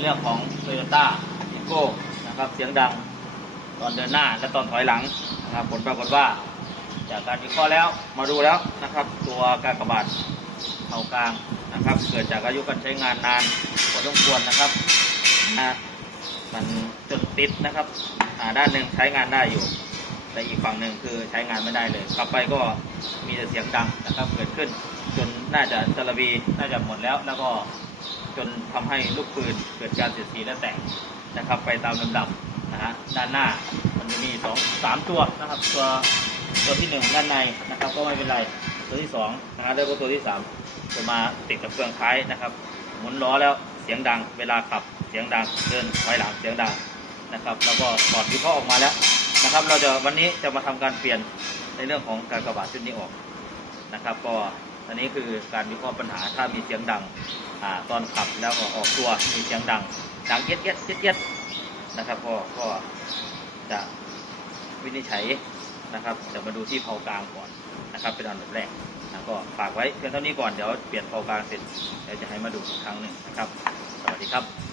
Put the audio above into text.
เรื่องของโตโยต้าอีโก้นะครับเสียงดังตอนเดินหน้าและตอนถอยหลังนะครับผลปรากฏว่า จากการวิเคราะห์แล้วมาดูแล้วนะครับ ตัวการกระบาดเข่ากลางนะครับ เกิดจากอายุการใช้งานนานพอสมควรนะครับนะมันจนติดนะครับอ่าด้านหนึ่งใช้งานได้อยู่ แต่อีกฝั่งหนึ่งคือใช้งานไม่ได้เลยกลับไปก็มีแต่เสียงดังนะครับเกิดขึ้น จนน่าจะจระบีน่าจะหมดแล้วแล้วก็ จนทำให้ลูกปืนเกิดการเสียดสีและแตกนะครับไปตามลำดับนะฮะด้านหน้ามันจะมีสองสามตัวนะครับตัวตัวที่หนึ่งด้านในนะครับก็ไม่เป็นไรตัวที่สองนะฮะแล้วก็ตัวที่สามจะมาติดกับเครื่องท้ายนะครับ หมุนล้อแล้วเสียงดัง เวลาขับเสียงดังเดินถอยหลังเสียงดังนะครับ แล้วก็ถอดวิเคราะห์ออกมาแล้วนะครับ เราจะวันนี้จะมาทำการเปลี่ยนในเรื่องของการกระบาดชุดนี้ออกนะครับ ก็ อันนี้คือการวิเคราะห์ปัญหาถ้ามีเสียงดังอ่าตอนขับแล้วก็ออกตัวมีเสียงดังดังเย็ดเย็ดเย็ดเย็ดนะครับก็ก็จะวินิจฉัยนะครับจะมาดูที่เผากลางก่อนนะครับเป็นอันดับแรกนะก็ฝากไว้เพียงเท่านี้ก่อนเดี๋ยวเปลี่ยนเผากลางเสร็จเดี๋ยวจะให้มาดูอีกครั้งหนึ่งนะครับ สวัสดีครับ